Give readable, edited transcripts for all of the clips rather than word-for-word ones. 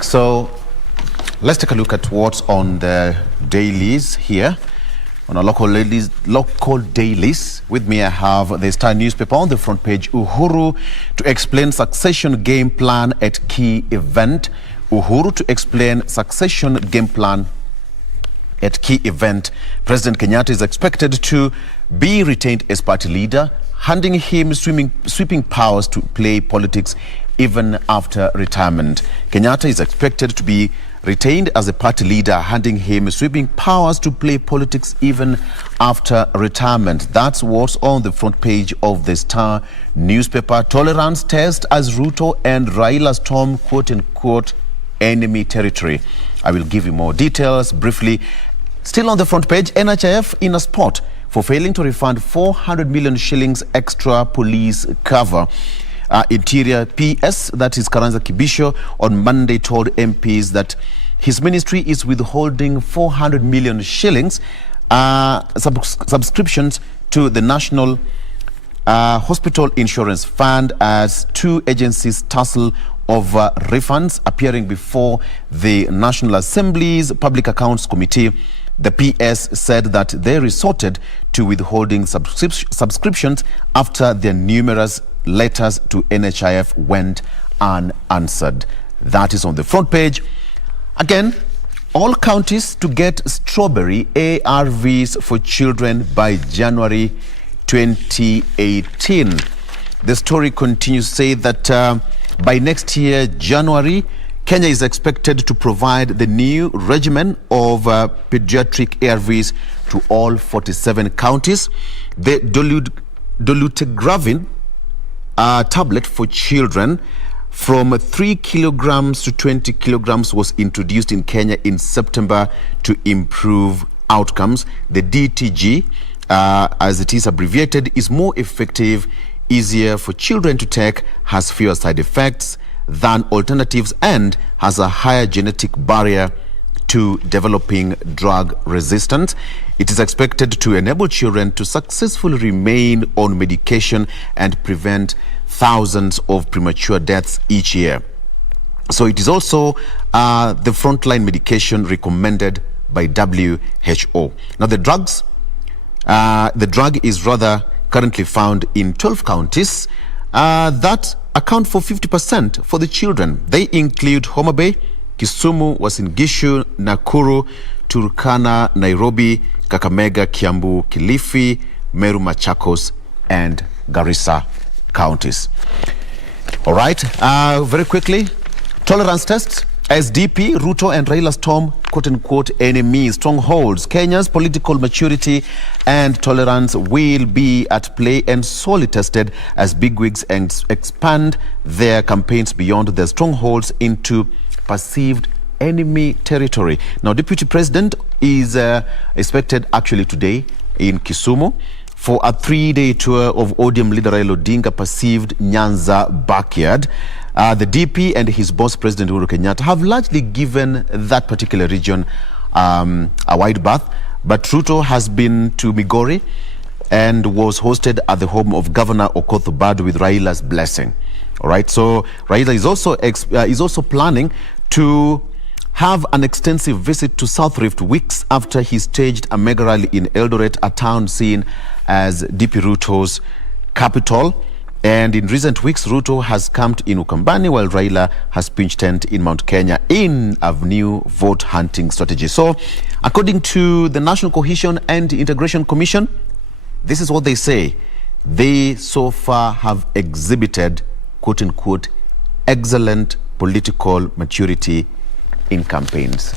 So let's take a look at what's on the dailies here. On our local dailies, with me I have the Star newspaper on the front page. Uhuru to explain succession game plan at key event. Uhuru to explain succession game plan at key event. President Kenyatta is expected to be retained as party leader, handing him sweeping powers to play politics even after retirement. Kenyatta is expected to be retained as a party leader, handing him sweeping powers to play politics even after retirement. That's what's on the front page of the Star newspaper. Tolerance test as Ruto and Raila storm quote-unquote enemy territory. I will give you more details briefly. Still on the front page, NHIF in a spot for failing to refund 400 million shillings extra police cover. Interior PS, that is Karanza Kibisho, on Monday told MPs that his ministry is withholding 400 million shillings subscriptions to the National Hospital Insurance Fund as two agencies tussle over refunds. Appearing before the National Assembly's Public Accounts Committee, the PS said that they resorted to withholding subscriptions after their numerous letters to NHIF went unanswered. That is on the front page. Again, all counties to get strawberry ARVs for children by January 2018. The story continues to say that by next year, January, Kenya is expected to provide the new regimen of pediatric ARVs to all 47 counties. The dolutegravir tablet for children from 3 kilograms to 20 kilograms was introduced in Kenya in September to improve outcomes. The DTG, as it is abbreviated, is more effective, easier for children to take, has fewer side effects than alternatives, and has a higher genetic barrier to developing drug resistance. It is expected to enable children to successfully remain on medication and prevent thousands of premature deaths each year. So it is also the frontline medication recommended by WHO. Now the drug is rather currently found in 12 counties that account for 50% for the children. They include Homa Bay, Kisumu, Uasin Gishu, Nakuru, Turkana, Nairobi, Kakamega, Kiambu, Kilifi, Meru, Machakos, and Garissa counties. All right, very quickly, tolerance test. SDP, Ruto and Raila storm quote-unquote enemy strongholds. Kenya's political maturity and tolerance will be at play and sorely tested as bigwigs expand their campaigns beyond their strongholds into perceived enemy territory. Now, Deputy President is expected actually today in Kisumu for a 3-day tour of ODM leader Raila Odinga perceived Nyanza backyard. The DP and his boss, President Uhuru Kenyatta, have largely given that particular region a wide berth, but Ruto has been to Migori and was hosted at the home of Governor Okoth Obado with Raila's blessing. All right, so Raila is also planning to have an extensive visit to South Rift weeks after he staged a mega rally in Eldoret, a town seen as DP Ruto's capital. And in recent weeks, Ruto has camped in Ukambani while Raila has pitched tent in Mount Kenya in a new vote hunting strategy. So, according to the National Cohesion and Integration Commission, this is what they say. They so far have exhibited, quote-unquote, excellent political maturity in campaigns.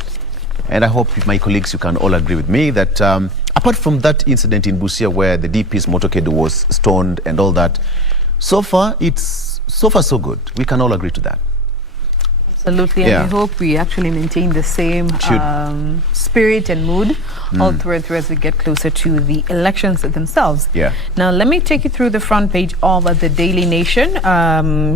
And I hope my colleagues, you can all agree with me that apart from that incident in Busia where the DP's motorcade was stoned and all that, so far so good. We can all agree to that. Absolutely, and I hope we actually maintain the same spirit and mood all through as we get closer to the elections themselves. Now, let me take you through the front page of the Daily Nation.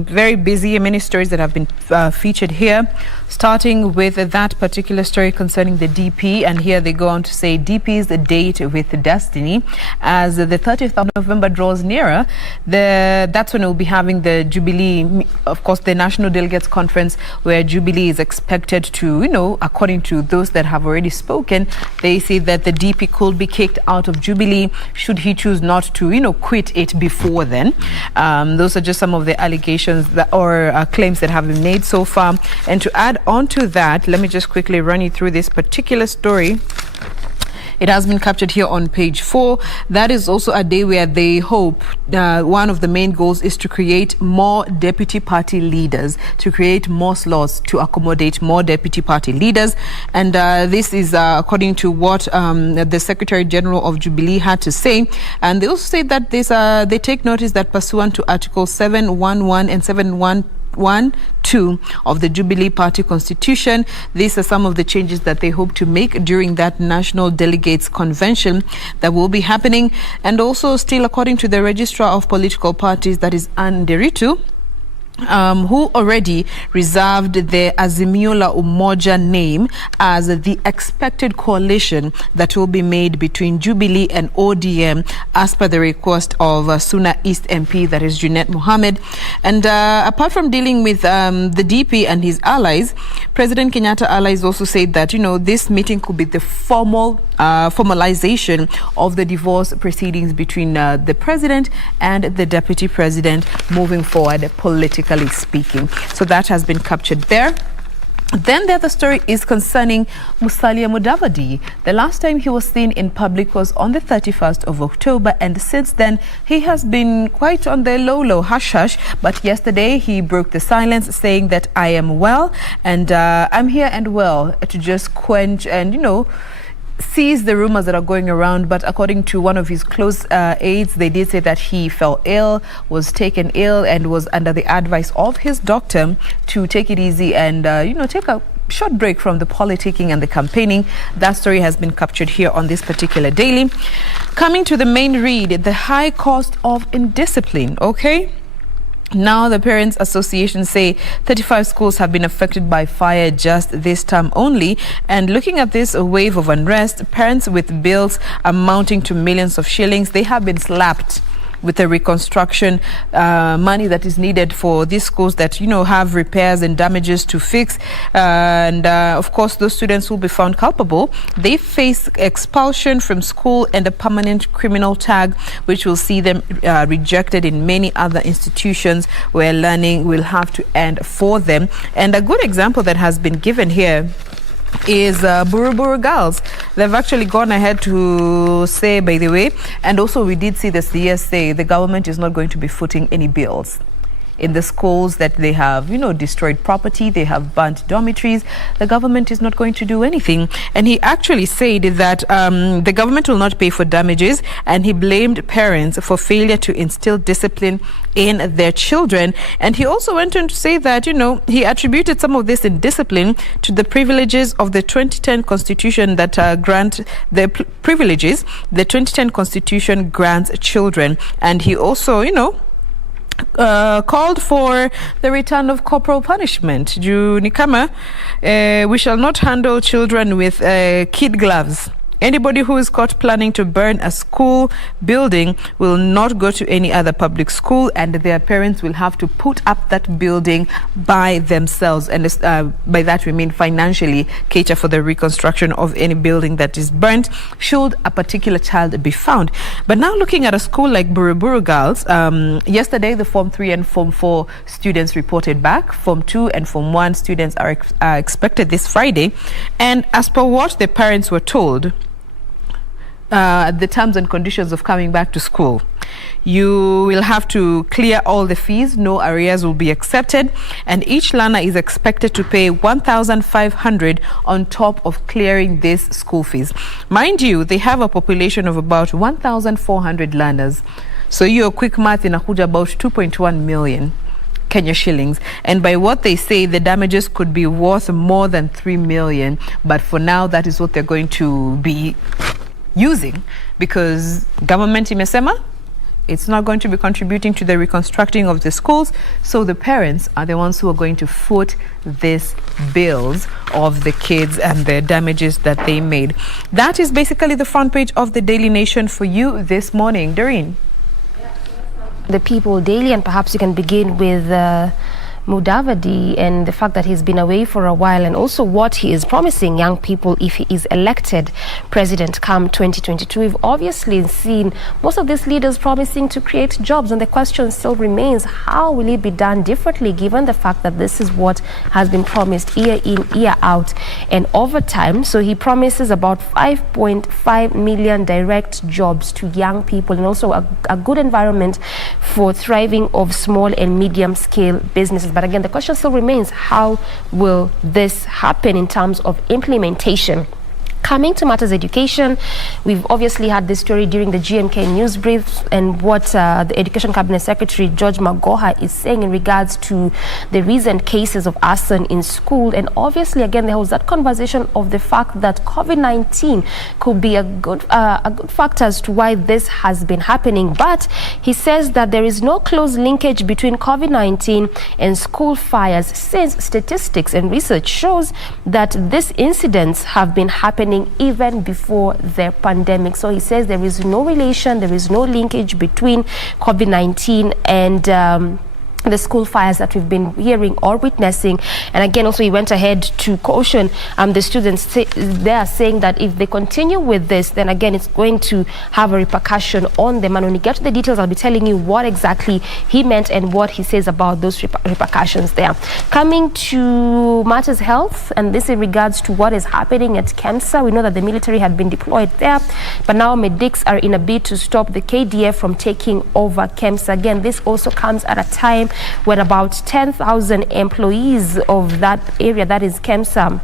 Very busy, many stories that have been featured here, starting with that particular story concerning the DP. And here they go on to say DP's date with destiny. As the 30th of November draws nearer, that's when we'll be having the Jubilee, of course, the National Delegates Conference, where where Jubilee is expected to, according to those that have already spoken, they say that the DP could be kicked out of Jubilee should he choose not to, quit it before then. Those are just some of the allegations or claims that have been made so far. And to add on to that, let me just quickly run you through this particular story. It has been captured here on page 4. That is also a day where they hope one of the main goals is to create more deputy party leaders, to create more slots to accommodate more deputy party leaders. And this is according to what the Secretary General of Jubilee had to say. And they also say that they take notice that pursuant to Article 711 and 712 of the Jubilee Party Constitution, these are some of the changes that they hope to make during that National Delegates Convention that will be happening. And also still according to the Registrar of Political Parties, that is Anne Deritu, who already reserved the Azimio la Umoja name as the expected coalition that will be made between Jubilee and ODM as per the request of Suna East MP, that is Junet Mohammed. And apart from dealing with the DP and his allies, President Kenyatta allies also said that, this meeting could be the formalization of the divorce proceedings between the president and the deputy president moving forward, politically speaking. So that has been captured there. Then the other story is concerning Musalia Mudavadi. The last time he was seen in public was on the 31st of October, and since then he has been quite on the low hush-hush. But yesterday he broke the silence, saying that I am well and I'm here and well, to just quench and, sees the rumors that are going around. But according to one of his close aides, they did say that he fell ill, was taken ill, and was under the advice of his doctor to take it easy and take a short break from the politicking and the campaigning. That story has been captured here on this particular daily. Coming to the main read, the high cost of indiscipline. Okay, now the Parents Association say 35 schools have been affected by fire just this term only. And looking at this wave of unrest, parents with bills amounting to millions of shillings, they have been slapped with the reconstruction money that is needed for these schools that, have repairs and damages to fix. And of course, those students will be found culpable. They face expulsion from school and a permanent criminal tag, which will see them rejected in many other institutions where learning will have to end for them. And a good example that has been given here is Buruburu girls. They've actually gone ahead to say, by the way, and also we did see this say the government is not going to be footing any bills in the schools that they have, destroyed property, they have burnt dormitories. The government is not going to do anything. And he actually said that the government will not pay for damages, and he blamed parents for failure to instill discipline in their children. And he also went on to say that, he attributed some of this indiscipline to the privileges of the 2010 Constitution that grant the privileges the 2010 Constitution grants children. And he also, called for the return of corporal punishment. We shall not handle children with kid gloves. Anybody who is caught planning to burn a school building will not go to any other public school, and their parents will have to put up that building by themselves. And by that we mean financially cater for the reconstruction of any building that is burnt should a particular child be found. But now looking at a school like Buruburu Girls, yesterday the Form 3 and Form 4 students reported back. Form 2 and Form 1 students are expected this Friday. And as per what the parents were told, the terms and conditions of coming back to school: you will have to clear all the fees, no arrears will be accepted, and each learner is expected to pay 1,500 on top of clearing this school fees. Mind you, they have a population of about 1,400 learners, so your quick math inakuja about 2.1 million Kenya shillings. And by what they say, the damages could be worth more than 3 million, but for now that is what they're going to be using, because government imesema it's not going to be contributing to the reconstructing of the schools, so the parents are the ones who are going to foot these bills of the kids and the damages that they made. That is basically the front page of the Daily Nation for you this morning. Doreen. The People Daily, and perhaps you can begin with Mudavadi and the fact that he's been away for a while, and also what he is promising young people if he is elected president come 2022. We've obviously seen most of these leaders promising to create jobs, and the question still remains, how will it be done differently given the fact that this is what has been promised year in, year out and over time? So he promises about 5.5 million direct jobs to young people, and also a good environment for thriving of small and medium scale businesses. But again, the question still remains, how will this happen in terms of implementation? Coming to matters education, we've obviously had this story during the GMK news brief, and what the Education Cabinet Secretary George Magoha is saying in regards to the recent cases of arson in school. And obviously, again, there was that conversation of the fact that COVID-19 could be a good factor as to why this has been happening. But he says that there is no close linkage between COVID-19 and school fires, since statistics and research shows that these incidents have been happening even before the pandemic. So he says there is no relation, there is no linkage between COVID-19 and the school fires that we've been hearing or witnessing. And again, also he went ahead to caution the students. They are saying that if they continue with this, then again it's going to have a repercussion on them. And when we get to the details, I'll be telling you what exactly he meant and what he says about those repercussions there. Coming to matters health, and this in regards to what is happening at KEMSA. We know that the military had been deployed there, but now medics are in a bid to stop the KDF from taking over KEMSA. Again, this also comes at a time when about 10,000 employees of that area, that is KEMSA,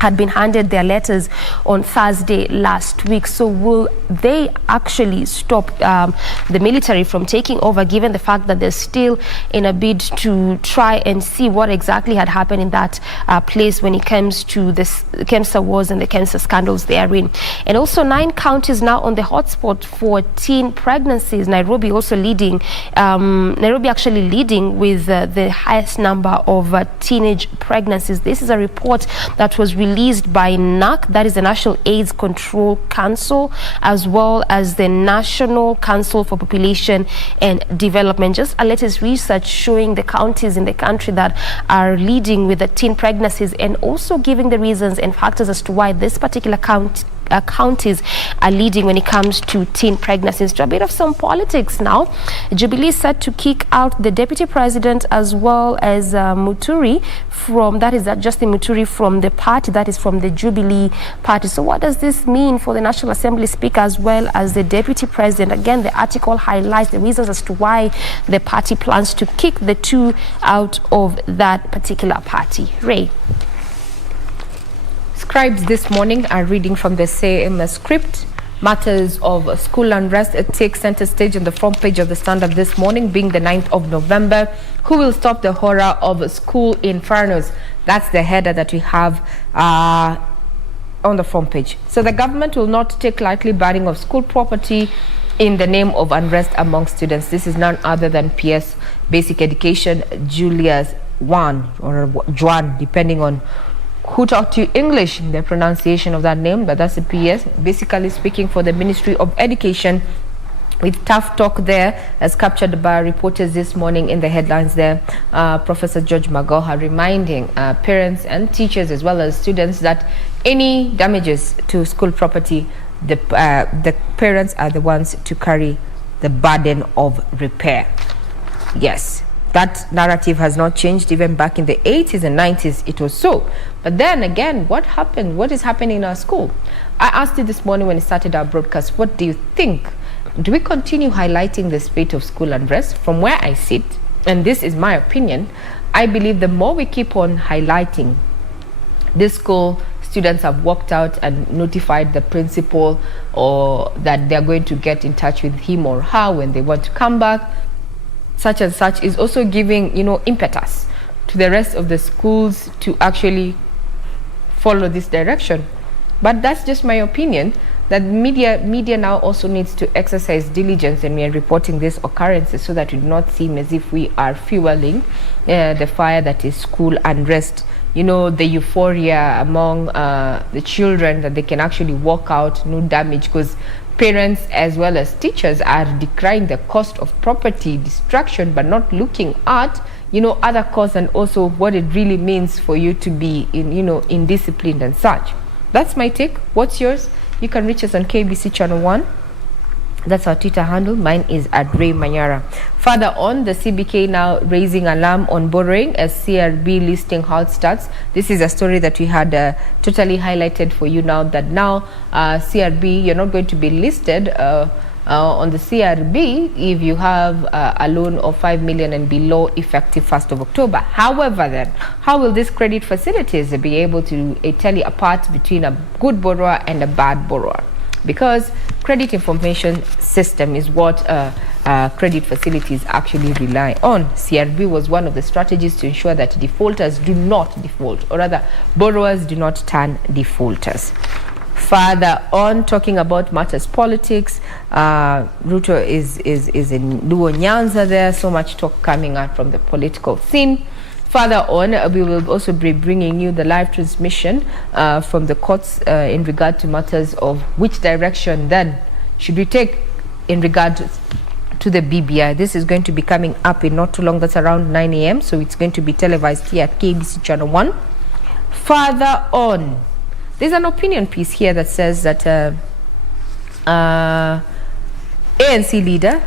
had been handed their letters on Thursday last week. So will they actually stop the military from taking over, given the fact that they're still in a bid to try and see what exactly had happened in that place when it comes to the KEMSA wars and the KEMSA scandals therein? And also 9 counties now on the hotspot for teen pregnancies. Nairobi also leading, Nairobi actually leading with the highest number of teenage pregnancies. This is a report that was released by NAC, that is the National AIDS Control Council, as well as the National Council for Population and Development. Just a latest research showing the counties in the country that are leading with the teen pregnancies, and also giving the reasons and factors as to why this particular counties are leading when it comes to teen pregnancies. To a bit of some politics now. Jubilee is set to kick out the deputy president as well as Muturi from, that is Justin Muturi from the party, that is from the Jubilee party. So what does this mean for the National Assembly Speaker as well as the deputy president? Again, the article highlights the reasons as to why the party plans to kick the two out of that particular party. Ray. Scribes this morning are reading from the same script. Matters of school unrest take center stage on the front page of the Standard this morning, being the 9th of November. Who will stop the horror of school infernos? That's the header that we have on the front page. So the government will not take lightly burning of school property in the name of unrest among students. This is none other than PS Basic Education Julius Juan, or Juan, depending on who taught you English in the pronunciation of that name, but that's the PS. Basically speaking, for the Ministry of Education, with tough talk there, as captured by reporters this morning in the headlines there. Professor George Magoha reminding parents and teachers as well as students that any damages to school property, the parents are the ones to carry the burden of repair. Yes. That narrative has not changed. Even back in the 80s and 90s, it was so. But then again, what happened? What is happening in our school? I asked you this morning when we started our broadcast, what do you think? Do we continue highlighting the spate of school unrest? From where I sit, and this is my opinion, I believe the more we keep on highlighting this school, students have walked out and notified the principal, or that they're going to get in touch with him or her when they want to come back. Such and such is also giving, impetus to the rest of the schools to actually follow this direction. But that's just my opinion, that media now also needs to exercise diligence when we are reporting these occurrences, so that we do not seem as if we are fueling the fire that is school unrest. The euphoria among the children that they can actually walk out, no damage, because parents as well as teachers are decrying the cost of property destruction, but not looking at, other costs, and also what it really means for you to be indisciplined and such. That's my take. What's yours? You can reach us on KBC Channel 1. That's our Twitter handle. Mine is @Ray Manyara. Further on, the CBK now raising alarm on borrowing as CRB listing halt starts. This is a story that we had totally highlighted for you now, that now CRB, you're not going to be listed on the CRB if you have a loan of 5 million and below effective 1st of October. However, then, how will these credit facilities be able to tell you apart between a good borrower and a bad borrower? Because credit information system is what credit facilities actually rely on. CRB was one of the strategies to ensure that defaulters do not default, or rather borrowers do not turn defaulters. Further on, talking about matters politics, Ruto is in Luo Nyanza there. So much talk coming out from the political scene. Further on, we will also be bringing you the live transmission from the courts in regard to matters of which direction then should we take in regard to the BBI. This is going to be coming up in not too long. That's around 9 a.m. So it's going to be televised here at KBC Channel 1. Further on, there's an opinion piece here that says that ANC leader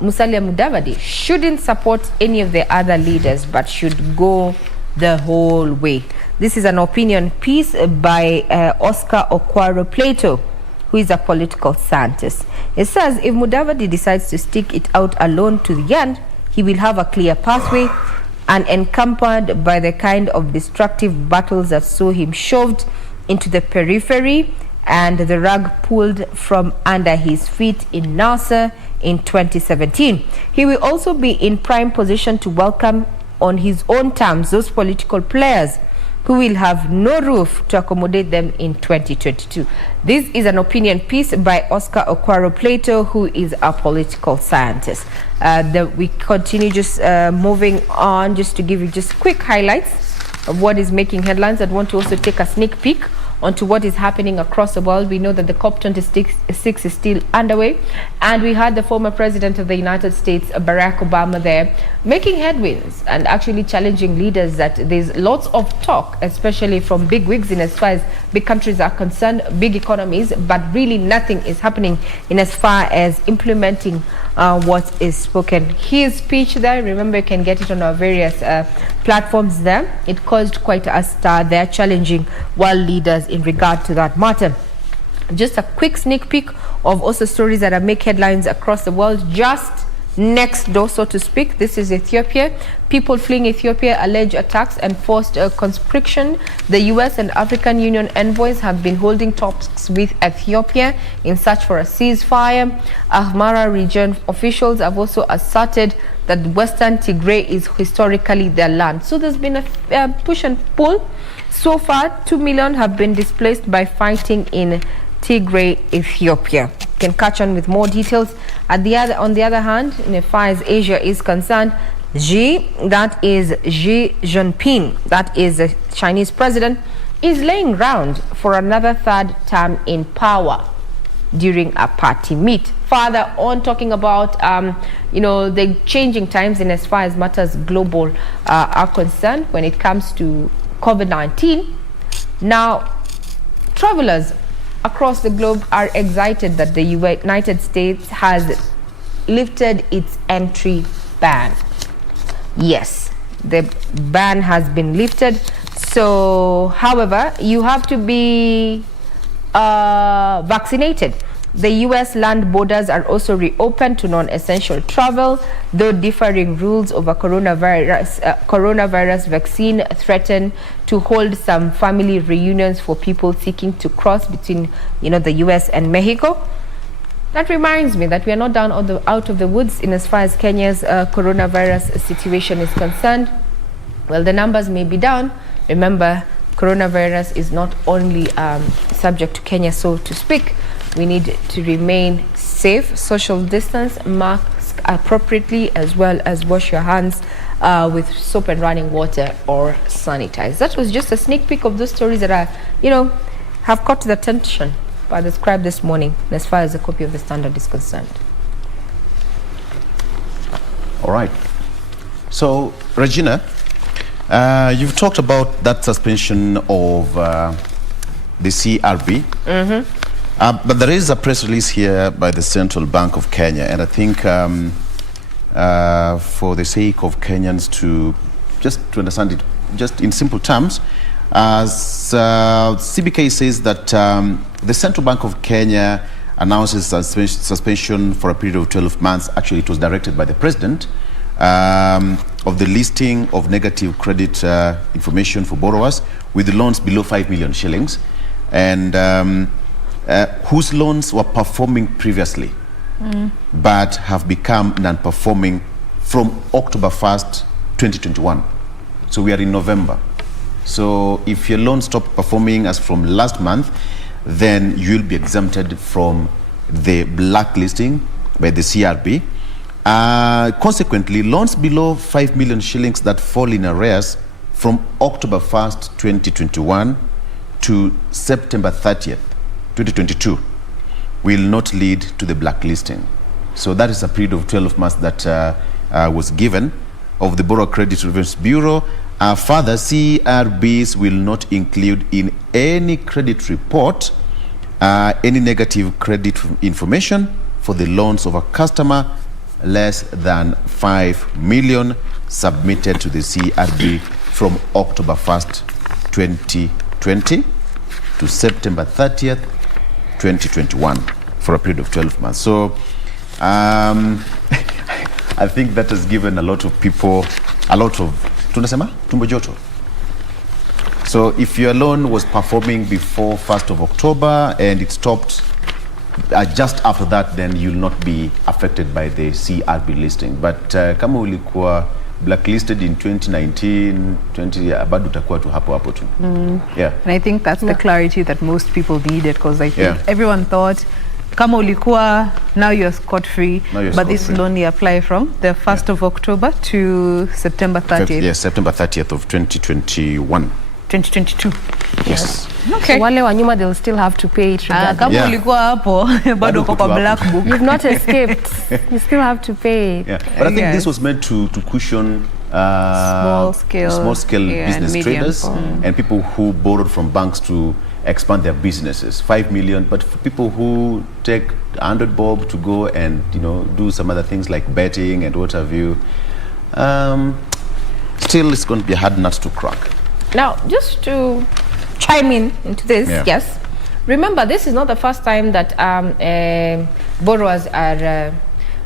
Musalia Mudavadi shouldn't support any of the other leaders, but should go the whole way. This is an opinion piece by Oscar Okwaro Plato, who is a political scientist. It says if Mudavadi decides to stick it out alone to the end, he will have a clear pathway, and encumbered by the kind of destructive battles that saw him shoved into the periphery and the rug pulled from under his feet in NASA in 2017. He will also be in prime position to welcome on his own terms those political players who will have no roof to accommodate them in 2022. This is an opinion piece by Oscar Okwaro Plato, who is a political scientist. We continue just moving on, just to give you just quick highlights of what is making headlines. I want to also take a sneak peek onto what is happening across the world. We know that the COP26 is still underway, and we had the former president of the United States, Barack Obama, there making headwinds and actually challenging leaders that there's lots of talk, especially from big wigs in as far as big countries are concerned, big economies, but really nothing is happening in as far as implementing what is spoken. His speech there, remember, you can get it on our various platforms there. It caused quite a stir there, challenging world leaders in regard to that matter. Just a quick sneak peek of also stories that are make headlines across the world. Just next door, so to speak, this is Ethiopia. People fleeing Ethiopia allege attacks and forced conscription. The US and African Union envoys have been holding talks with Ethiopia in search for a ceasefire. Ahmara region officials have also asserted that Western Tigray is historically their land. So there's been a push and pull. So far, 2 million have been displaced by fighting in Tigray, Ethiopia. You can catch on with more details. On the other hand, in as far as Asia is concerned, Xi Jinping, that is the Chinese president, is laying ground for another third term in power during a party meet. Further on, talking about the changing times in as far as matters global are concerned when it comes to COVID-19. Now, travelers across the globe are excited that the United States has lifted its entry ban. Yes, the ban has been lifted. So, however, you have to be vaccinated. The U.S. land borders are also reopened to non-essential travel, though differing rules over coronavirus vaccine threaten to hold some family reunions for people seeking to cross between, the U.S. and Mexico. That reminds me that we are not down out of the woods in as far as Kenya's coronavirus situation is concerned. Well, the numbers may be down. Remember, coronavirus is not only subject to Kenya, so to speak. We need to remain safe, social distance, mask appropriately, as well as wash your hands with soap and running water or sanitize. That was just a sneak peek of those stories that are, have caught the attention by the scribe this morning, as far as a copy of the Standard is concerned. All right. So, Regina, you've talked about that suspension of the CRB. But there is a press release here by the Central Bank of Kenya, and I think for the sake of Kenyans to understand it just in simple terms, CBK says that the Central Bank of Kenya announces suspension for a period of 12 months. Actually, it was directed by the president of the listing of negative credit information for borrowers with loans below 5 million shillings and whose loans were performing previously but have become non-performing from October 1st, 2021. So we are in November. So if your loan stopped performing as from last month, then you'll be exempted from the blacklisting by the CRB. Consequently, loans below 5 million shillings that fall in arrears from October 1st, 2021 to September 30th, 2022 will not lead to the blacklisting. So that is a period of 12 months that was given of the Borrower Credit Reference Bureau. Further, CRBs will not include in any credit report any negative credit information for the loans of a customer less than 5 million submitted to the CRB from October 1st, 2020 to September 30th, 2021 for a period of 12 months. So I think that has given a lot of people a lot of tunasema tumbo joto. So if your loan was performing before 1st of October and it stopped just after that, then you'll not be affected by the CRB listing. But kama ulikuwa blacklisted in 2019, bado utakuwa tu hapo hapo tu. Yeah. And I think that's the clarity that most people needed, because I think everyone thought kama ulikuwa, now you're scot-free, but this will only apply from the 1st of October to September 30th. Yes, September 30th of 2021. 2022. Yes. Okay. So wale wa nyuma, they'll still have to pay it regardless. Kama ulikuwa hapo, bado uko kwa black book. You've not escaped. You still have to pay. Yeah. But I think this was meant to cushion small scale business traders and people who borrowed from banks to expand their businesses. 5 million, but for people who take 100 bob to go and do some other things like betting and what have you, still it's going to be a hard nut to crack. Now, just to chime into this, yes, remember this is not the first time that borrowers are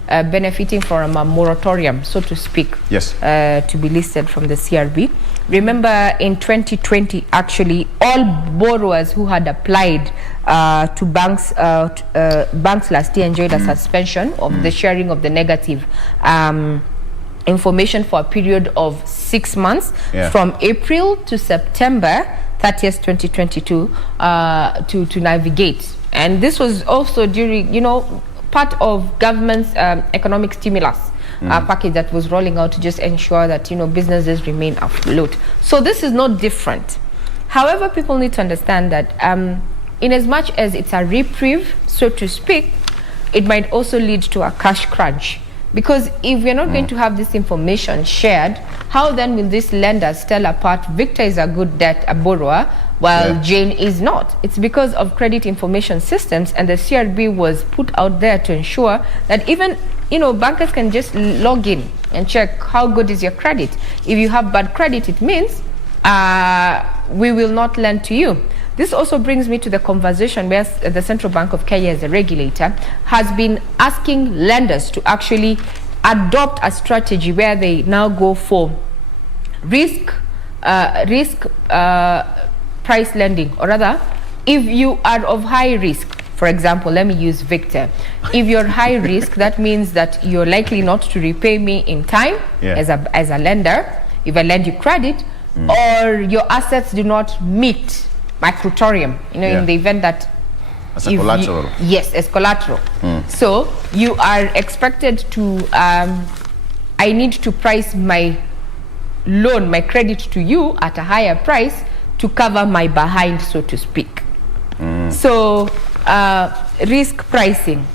benefiting from a moratorium, so to speak, to be listed from the CRB. Remember in 2020, actually, all borrowers who had applied to banks last year enjoyed a suspension of the sharing of the negative information for a period of 6 months from April to September 30th, 2022 to navigate. And this was also during, part of government's economic stimulus package that was rolling out to just ensure that businesses remain afloat. So this is not different. However, people need to understand that in as much as it's a reprieve, so to speak, it might also lead to a cash crunch. Because if we're not going to have this information shared, how then will these lenders tell apart Victor is a good a borrower while Jane is not? It's because of credit information systems, and the CRB was put out there to ensure that even bankers can just log in and check how good is your credit. If you have bad credit, it means we will not lend to you. This also brings me to the conversation where the Central Bank of Kenya, as a regulator, has been asking lenders to actually adopt a strategy where they now go for risk price lending, or rather, if you are of high risk. For example, let me use Victor. If you're high risk, that means that you're likely not to repay me in time as a lender, if I lend you credit, or your assets do not meet my criterion, in the event that as a collateral. Yes, as collateral. So you are expected to, I need to price my loan, my credit to you at a higher price to cover my behind, so to speak. So risk pricing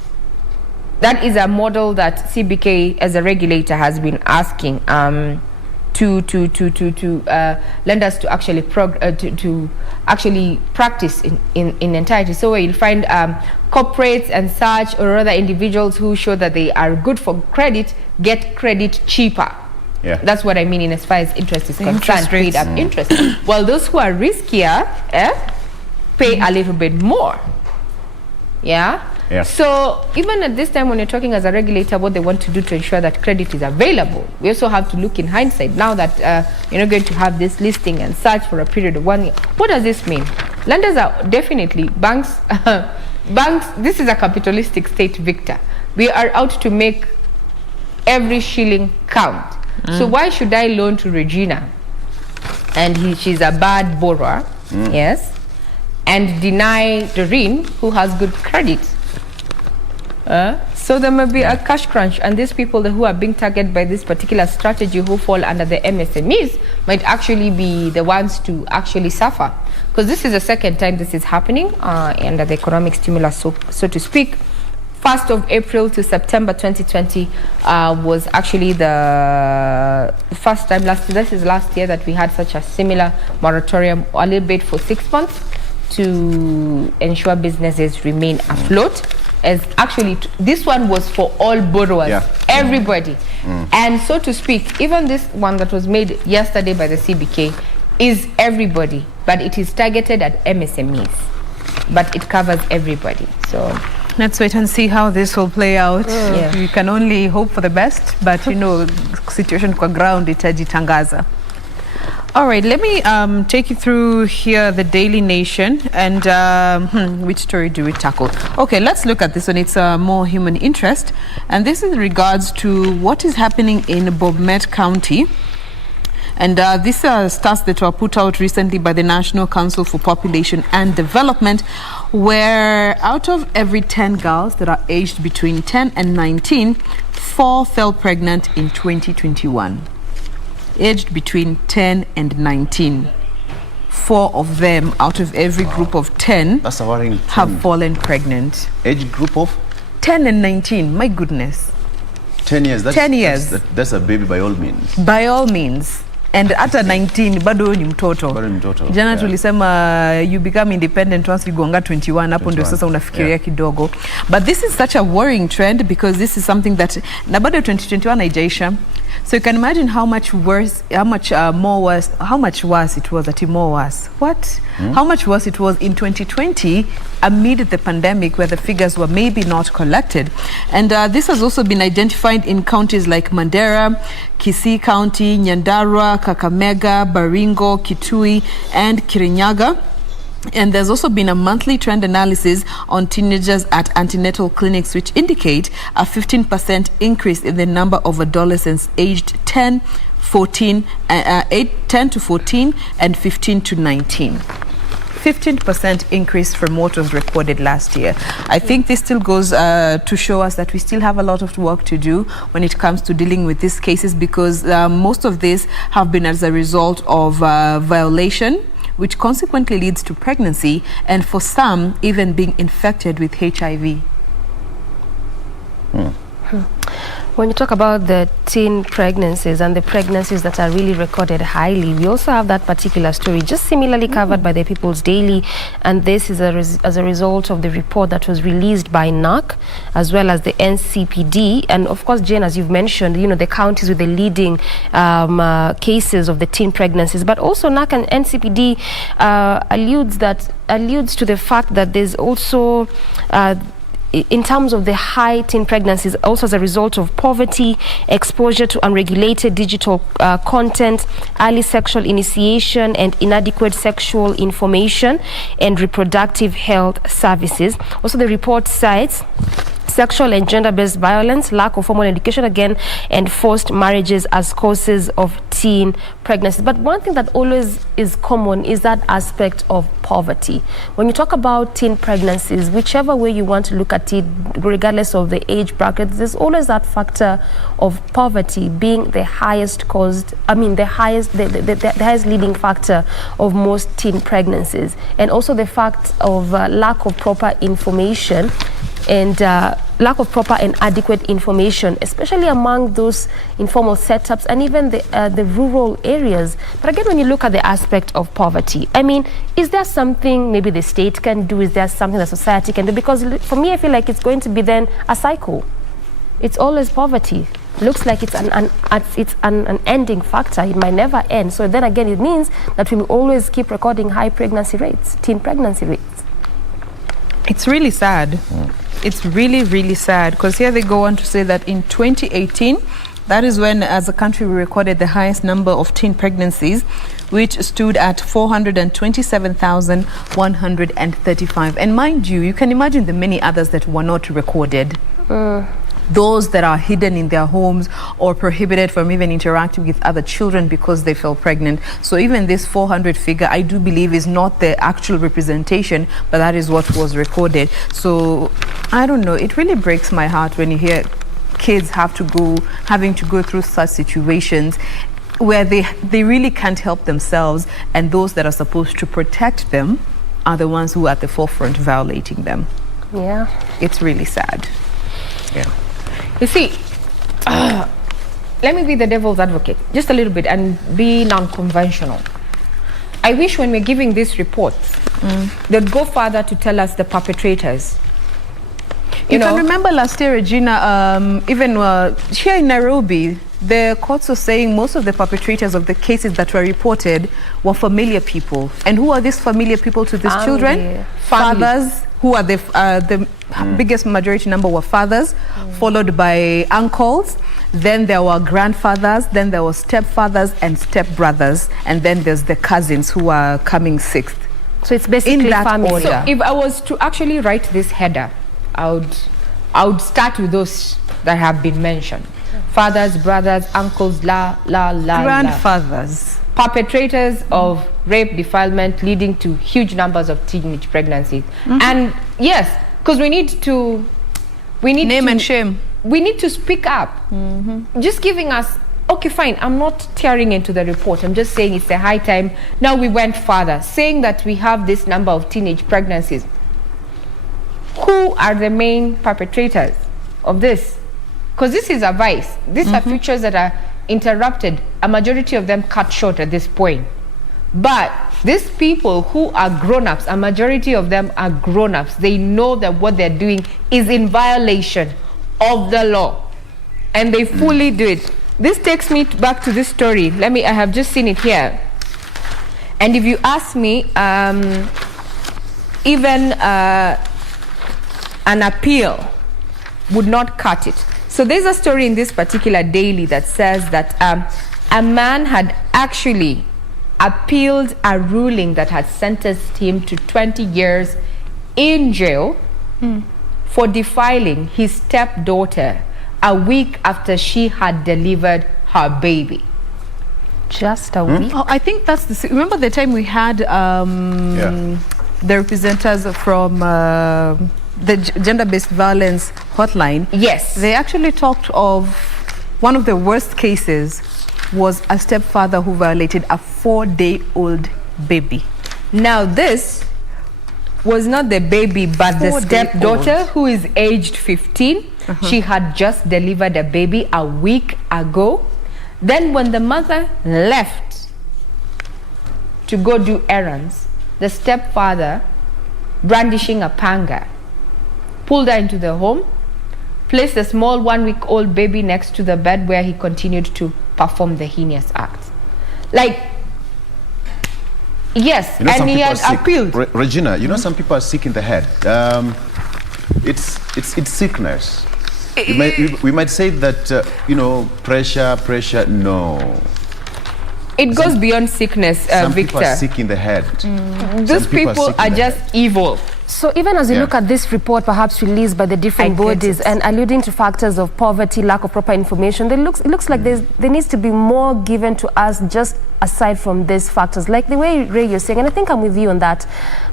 that is a model that CBK as a regulator has been asking to lenders to actually to actually practice in entirety. So where you'll find corporates and such, or other individuals who show that they are good for credit, get credit cheaper. Yeah. That's what I mean in as far as interest is concerned, paid up interest. While those who are riskier pay a little bit more. Yeah? Yeah. So even at this time when you're talking as a regulator what they want to do to ensure that credit is available, we also have to look in hindsight now that you're not going to have this listing and such for a period of 1 year. What does this mean? Lenders are definitely, banks, this is a capitalistic state, Victor. We are out to make every shilling count. So why should I loan to Regina and she's a bad borrower, yes, and deny Doreen who has good credit? So there may be a cash crunch, and these people who are being targeted by this particular strategy who fall under the MSMEs might actually be the ones to actually suffer, because this is the second time this is happening under the economic stimulus, so to speak. 1st of April to September 2020 was actually the first time this is last year that we had such a similar moratorium, a little bit for 6 months, to ensure businesses remain afloat. As actually this one was for all borrowers, everybody. And so to speak, even this one that was made yesterday by the CBK is everybody, but it is targeted at MSMEs, but it covers everybody. So let's wait and see how this will play out. We can only hope for the best, but you know, situation kwa ground itajitangaza. All right, let me take you through here the Daily Nation, and which story do we tackle? Okay, let's look at this one. It's more human interest, and this is in regards to what is happening in Bomet County. And these are stats that were put out recently by the National Council for Population and Development, where out of every 10 girls that are aged between 10 and 19, 4 fell pregnant in 2021. Aged between 10 and 19. 4 of them out of every group of 10 That's a worrying have fallen pregnant. Age group of 10 and 19, my goodness. 10 years. 10 years. That's a baby by all means. By all means. And hata 19 bado ni mtoto. Jana tulisema you become independent once you gonga 21, hapo ndio sasa unafikiria kidogo. But this is such a worrying trend, because this is something that na bado 2021 haijaisha. So you can imagine how much worse, how much worse it was at more worse. What? How much worse it was in 2020 amid the pandemic, where the figures were maybe not collected. And this has also been identified in counties like Mandera, Kisii County, Nyandarua, Kakamega, Baringo, Kitui, and Kirinyaga. And there's also been a monthly trend analysis on teenagers at antenatal clinics, which indicate a 15% increase in the number of adolescents aged 10 to 14 and 15 to 19. 15% increase from what was recorded last year. I think this still goes to show us that we still have a lot of work to do when it comes to dealing with these cases, because most of these have been as a result of violation, which consequently leads to pregnancy, and for some, even being infected with HIV. When you talk about the teen pregnancies and the pregnancies that are really recorded highly, we also have that particular story just similarly covered by the People's Daily, and this is as a result of the report that was released by NAC as well as the NCPD. And of course, Jane, as you've mentioned, you know, the counties with the leading cases of the teen pregnancies, but also NAC and NCPD alludes to the fact that there's also in terms of the high teen pregnancies, also as a result of poverty, exposure to unregulated digital content, early sexual initiation, and inadequate sexual information and reproductive health services. Also, the report cites sexual and gender-based violence, lack of formal education again, and forced marriages as causes of teen pregnancy. But one thing that always is common is that aspect of poverty. When you talk about teen pregnancies, whichever way you want to look at it, regardless of the age bracket, there's always that factor of poverty being the highest caused, the highest leading factor of most teen pregnancies, and also the fact of lack of proper information and lack of proper and adequate information, especially among those informal setups and even the rural areas. But again, when you look at the aspect of poverty, I mean, is there something maybe the state can do? Is there something that society can do? Because for me, I feel like it's going to be then a cycle. It's always poverty. Looks like it's an ending factor. It might never end. So then again, it means that we will always keep recording high pregnancy rates, teen pregnancy rates. It's really sad. It's really, really sad, because here they go on to say that in 2018, that is when, as a country, we recorded the highest number of teen pregnancies, which stood at 427,135. And mind you, you can imagine the many others that were not recorded. Those that are hidden in their homes or prohibited from even interacting with other children because they fell pregnant. So even this 400 figure, I do believe, is not the actual representation, but that is what was recorded. So I don't know, it really breaks my heart when you hear kids having to go through such situations where they really can't help themselves, and those that are supposed to protect them are the ones who are at the forefront violating them. Yeah. It's really sad. Yeah. You see, let me be the devil's advocate just a little bit and be non-conventional. I wish when we're giving these reports, they'd go further to tell us the perpetrators. You can remember last year, Regina, even here in Nairobi, the courts were saying most of the perpetrators of the cases that were reported were familiar people. And who are these familiar people to these children? Fathers, who are the biggest majority number were fathers, followed by uncles. Then there were grandfathers, then there were stepfathers and stepbrothers, and then there's the cousins who are coming sixth. So it's basically in that family. order. So if I was to actually write this header, I would start with those that have been mentioned. Fathers, brothers, uncles, grandfathers. Perpetrators of rape, defilement, leading to huge numbers of teenage pregnancies. And yes, because we need name and shame. We need to speak up. Just giving us, okay, fine, I'm not tearing into the report. I'm just saying it's a high time. Now we went further, saying that we have this number of teenage pregnancies. Who are the main perpetrators of this? Because this is a vice. These are futures that are interrupted, a majority of them cut short at this point. But these people who are grown-ups, a majority of them are grown-ups. They know that what they're doing is in violation of the law, and they fully do it. This takes me back to this story. I have just seen it here. And if you ask me, even an appeal would not cut it. So there's a story in this particular daily that says that a man had actually appealed a ruling that had sentenced him to 20 years in jail for defiling his stepdaughter a week after she had delivered her baby. Just a week? Oh, I think that's remember the time we had the representatives from the gender-based violence hotline. Yes. They actually talked of one of the worst cases was a stepfather who violated a 4-day-old baby. Now this was not the baby, but the stepdaughter, who is aged 15. She had just delivered a baby a week ago. Then when the mother left to go do errands, the stepfather, brandishing a panga, pulled her into the home, placed a small 1-week-old baby next to the bed where he continued to perform the heinous act. Yes, and he had appealed. Regina, you know, some people are sick in the head. It's sickness. We might say that, pressure, no. It goes beyond sickness, some Victor. People are sick in the head. These people are just evil. So even as you look at this report, perhaps released by the different bodies and alluding to factors of poverty, lack of proper information, it looks like there needs to be more given to us just aside from these factors, like the way Ray you're saying, and I think I'm with you on that.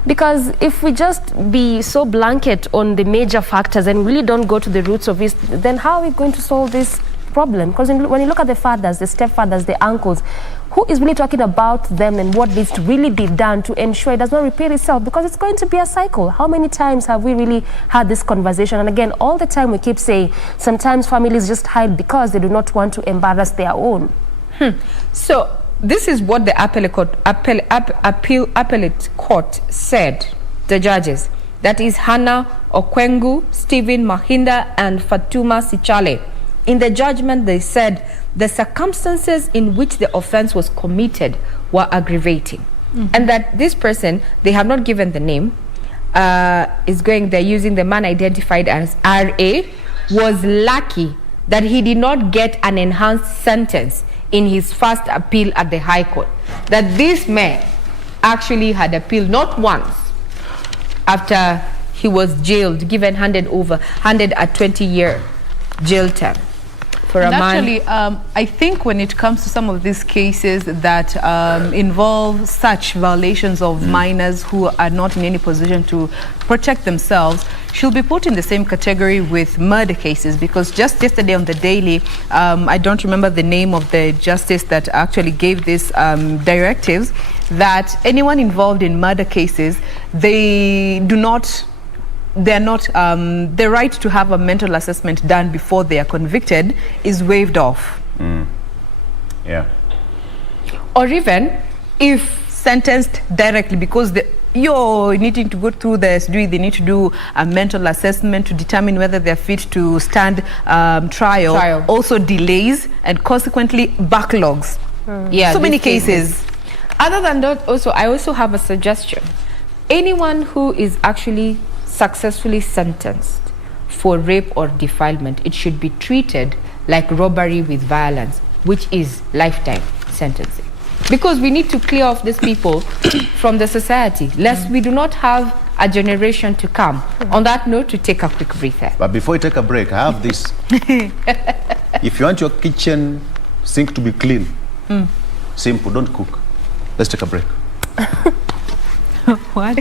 Because if we just be so blanket on the major factors and really don't go to the roots of it, then how are we going to solve this problem? Because when you look at the fathers, the stepfathers, the uncles, who is really talking about them and what needs to really be done to ensure it does not repeat itself, because it's going to be a cycle. How many times have we really had this conversation? And again, all the time we keep saying sometimes families just hide because they do not want to embarrass their own. So this is what the appellate court said, the judges. That is Hannah Okwengu, Stephen Mahinda, and Fatuma Sichale. In the judgment, they said the circumstances in which the offense was committed were aggravating. And that this person, they have not given the name, they're using the man identified as R.A., was lucky that he did not get an enhanced sentence in his first appeal at the High Court. That this man actually had appealed not once after he was jailed, handed a 20-year jail term for a man. Actually, I think when it comes to some of these cases that involve such violations of minors who are not in any position to protect themselves, she'll be put in the same category with murder cases, because just yesterday on the Daily, I don't remember the name of the justice that actually gave this directives, that anyone involved in murder cases, the right to have a mental assessment done before they are convicted is waived off. Yeah. Or even if sentenced directly, because you're needing to go through the SDUI, they need to do a mental assessment to determine whether they're fit to stand trial. Also delays and consequently backlogs. Yeah, so many cases. Other than that, I also have a suggestion. Anyone who is actually successfully sentenced for rape or defilement, it should be treated like robbery with violence, which is lifetime sentencing. Because we need to clear off these people from the society, lest we do not have a generation to come. On that note, to take a quick breather. But before you take a break, I have this. If you want your kitchen sink to be clean, simple, don't cook. Let's take a break. What?